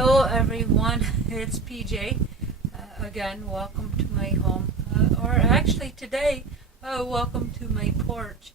Hello everyone, it's PJ. Again, welcome to my home. Or actually today, welcome to my porch.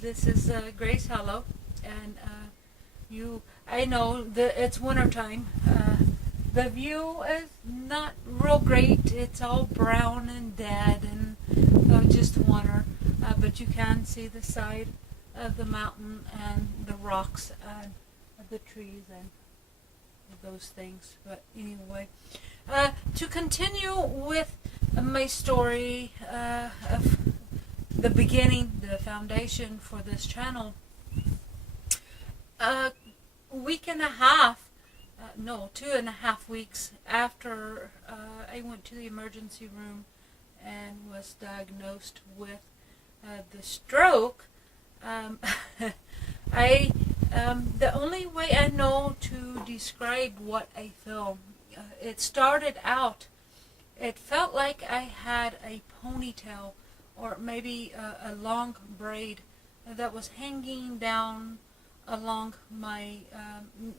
This is Grace Hollow, and I know that it's winter time. The view is not real great. It's all brown and dead and just winter. But you can see the side of the mountain and the rocks and the trees and those things. But anyway, to continue with my story of the beginning, the foundation for this channel, week and a half, no, 2.5 weeks after I went to the emergency room and was diagnosed with the stroke, the only way I know to describe what I feel, it started out, it felt like I had a ponytail or maybe a long braid that was hanging down along my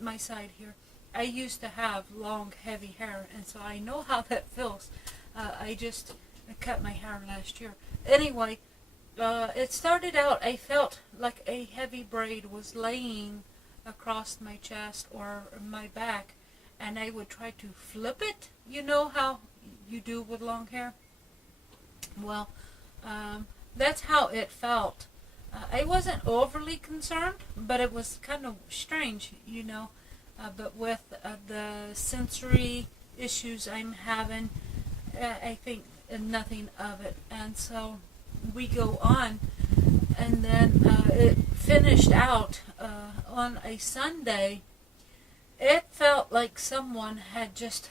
my side here. I used to have long, heavy hair, and so I know how that feels. I just cut my hair last year. Anyway, it started out, I felt like a heavy braid was laying across my chest or my back, and I would try to flip it. You know how you do with long hair? Well, that's how it felt. I wasn't overly concerned, but it was kind of strange, you know. But with the sensory issues I'm having, I think nothing of it. And so we go on, and then it finished out on a Sunday. It felt like someone had just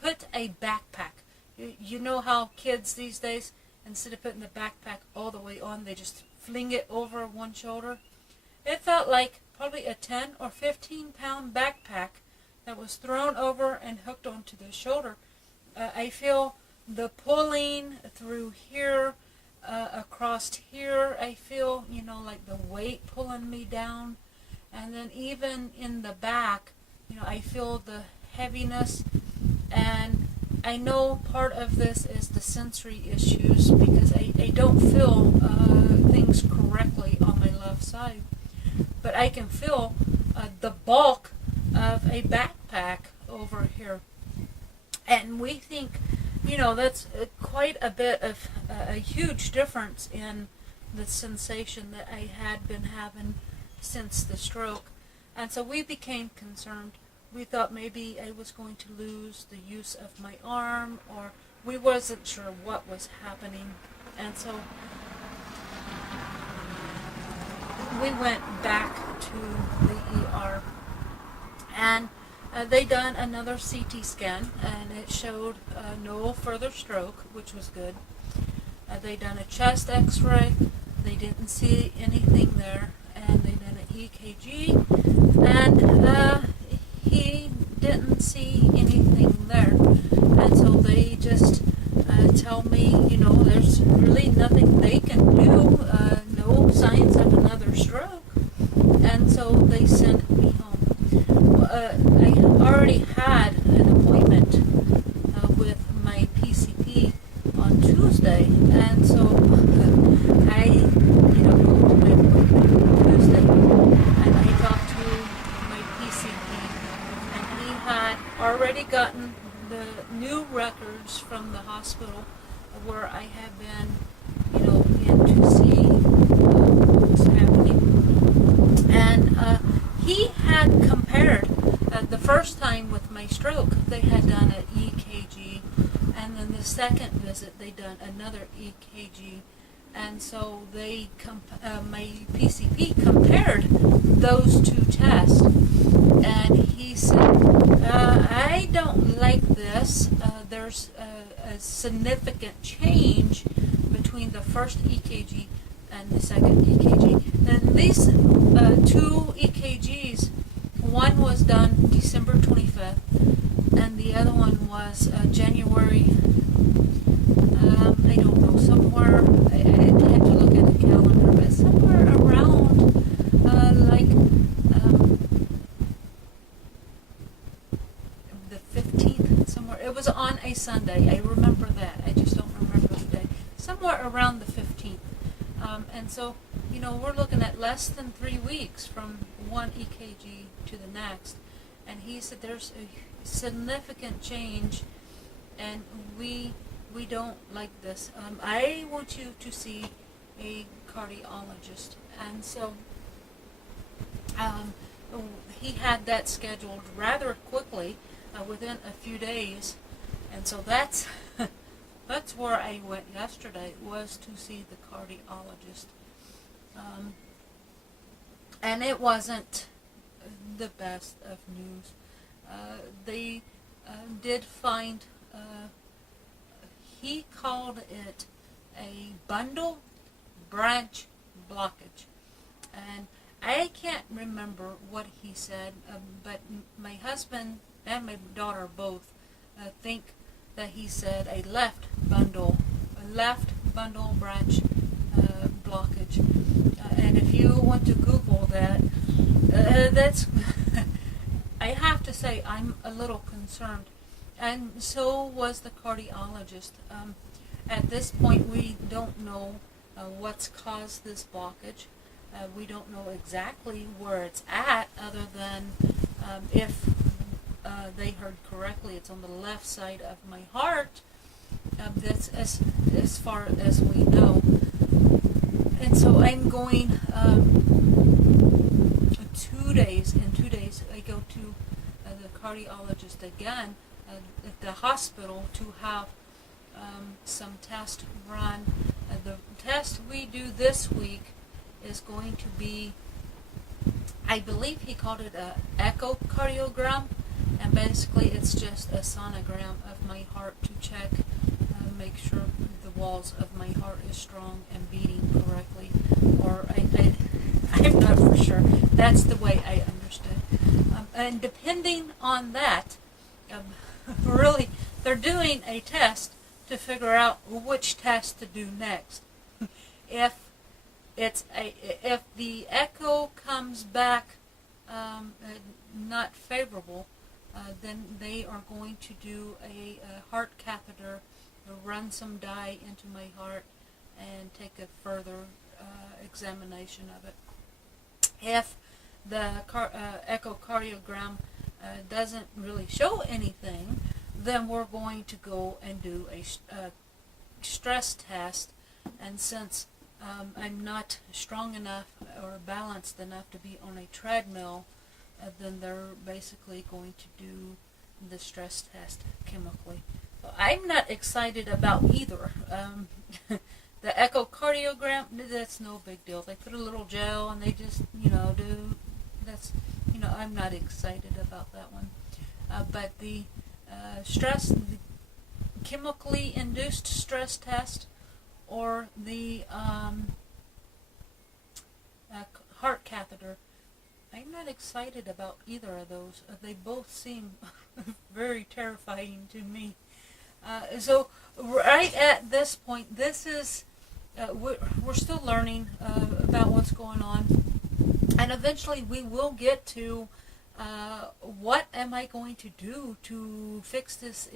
put a backpack. You know how kids these days, instead of putting the backpack all the way on, they just fling it over one shoulder? It felt like probably a 10 or 15 pound backpack that was thrown over and hooked onto the shoulder. I feel the pulling through here, across here. I feel, you know, like the weight pulling me down. And then even in the back, you know, I feel the heaviness. And I know part of this is the sensory issues because I don't feel things correctly on my left side. But I can feel the bulk of a backpack over here. And we think, you know, that's quite a bit of a huge difference in the sensation that I had been having since the stroke. And so we became concerned. We thought maybe I was going to lose the use of my arm, or we wasn't sure what was happening. And so we went back to the ER, and they done another CT scan, and it showed no further stroke, which was good. They done a chest x-ray. They didn't see anything there, and they done an EKG, and he didn't see anything there. And so they just tell me, you know, there's really nothing they can do, no signs of another stroke. And so they sent me home. I already had an appointment with my PCP on Tuesday, and so I, you know, go to my appointment on Tuesday, and I talked to my PCP, and he had already gotten the new records from the hospital where I have been, you know, in to see what's happening. And he had compared the first time with my stroke, they had done an EKG, and then the second visit they done another EKG. And so they my PCP compared those two tests, and he said, I don't like this. There's a significant change between the first EKG and the second EKG. And these two EKGs, one was done December 25th, and the other one was January, I don't know, somewhere, I had to look at the calendar, but somewhere around, like, somewhere around the 15th. And so, we're looking at less than 3 weeks from one EKG to the next. And he said there's a significant change, and we don't like this. I want you to see a cardiologist. And so he had that scheduled rather quickly, within a few days. And so that's that's where I went yesterday, was to see the cardiologist. And it wasn't the best of news. They did find, he called it a bundle branch blockage. And I can't remember what he said, but my husband and my daughter both think that he said a left bundle branch blockage. And if you want to Google that, that's I have to say I'm a little concerned, and so was the cardiologist. At this point, we don't know what's caused this blockage. We don't know exactly where it's at, other than if they heard correctly, it's on the left side of my heart. That's as far as we know. And so I'm going 2 days. In 2 days, I go to the cardiologist again at the hospital to have some tests run. The test we do this week is going to be, I believe he called it a echocardiogram, and basically it's just a sonogram of my heart to check, make sure the walls of my heart is strong and beating correctly, or I'm not for sure. That's the way I understood. And depending on that, really, they're doing a test to figure out which test to do next. If the echo comes back not favorable, then they are going to do a heart catheter, run some dye into my heart, and take a further examination of it. If the echocardiogram doesn't really show anything, then we're going to go and do a stress test. And since I'm not strong enough or balanced enough to be on a treadmill, then they're basically going to do the stress test chemically. So I'm not excited about either. The echocardiogram, that's no big deal. They put a little gel and they just, do, that's, I'm not excited about that one. But the the chemically induced stress test, or the heart catheter, I'm not excited about either of those. They both seem very terrifying to me. So right at this point, this is we're still learning about what's going on, and eventually we will get to what am I going to do to fix this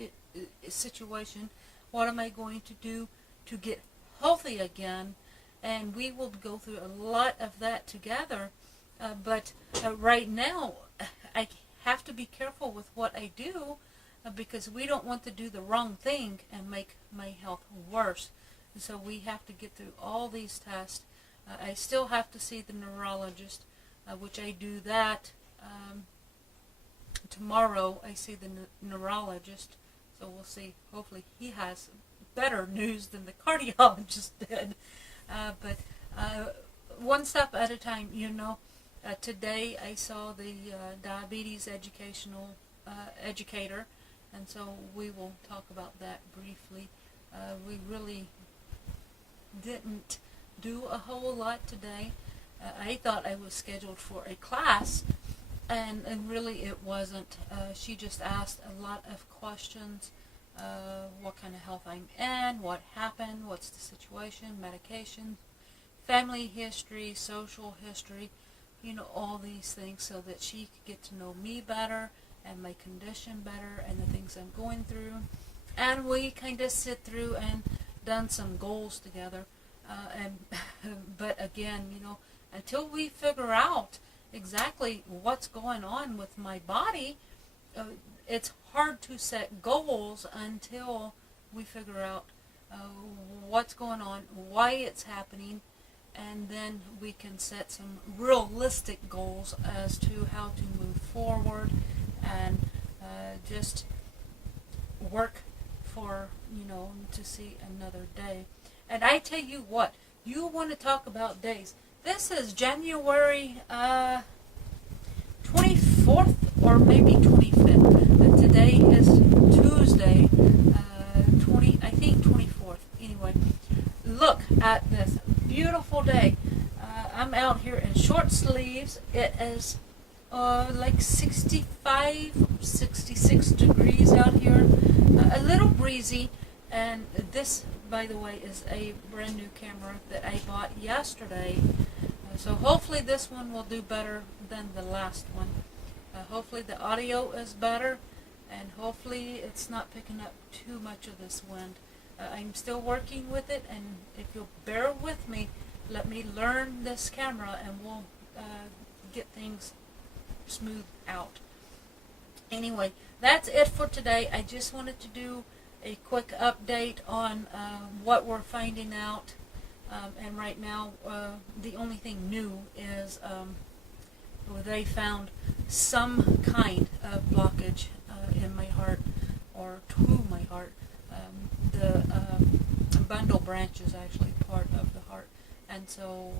situation? What am I going to do to get healthy again? And we will go through a lot of that together. But right now, I have to be careful with what I do, because we don't want to do the wrong thing and make my health worse. So we have to get through all these tests. I still have to see the neurologist, which I do that tomorrow. I see the neurologist, so we'll see. Hopefully he has better news than the cardiologist did. But one step at a time, today I saw the diabetes educator, and so we will talk about that briefly. We really didn't do a whole lot today. I thought I was scheduled for a class, and really it wasn't. She just asked a lot of questions. What kind of health I'm in, what happened, what's the situation, medication, family history, social history, all these things, so that she could get to know me better and my condition better and the things I'm going through. And we kind of sit through and done some goals together, and but again, until we figure out exactly what's going on with my body, it's hard to set goals until we figure out what's going on, why it's happening, and then we can set some realistic goals as to how to move forward and just work for, to see another day. And I tell you what, you want to talk about days. This is January 24th or maybe 25th. Today is Tuesday, 24th. Anyway, look at this beautiful day. I'm out here in short sleeves. It is like 65, 66 degrees out here. A little breezy. And this, by the way, is a brand new camera that I bought yesterday. So hopefully this one will do better than the last one. Hopefully the audio is better, and hopefully it's not picking up too much of this wind. I'm still working with it, and if you'll bear with me, let me learn this camera and we'll get things smoothed out. Anyway, that's it for today. I just wanted to do a quick update on what we're finding out. And right now, the only thing new is they found some kind of blockage in my heart, or to my heart. The bundle branch is actually part of the heart. And so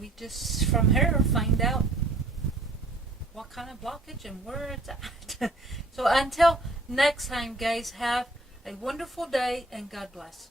we just, from here, find out what kind of blockage and where it's at. So until next time, guys, have a wonderful day and God bless.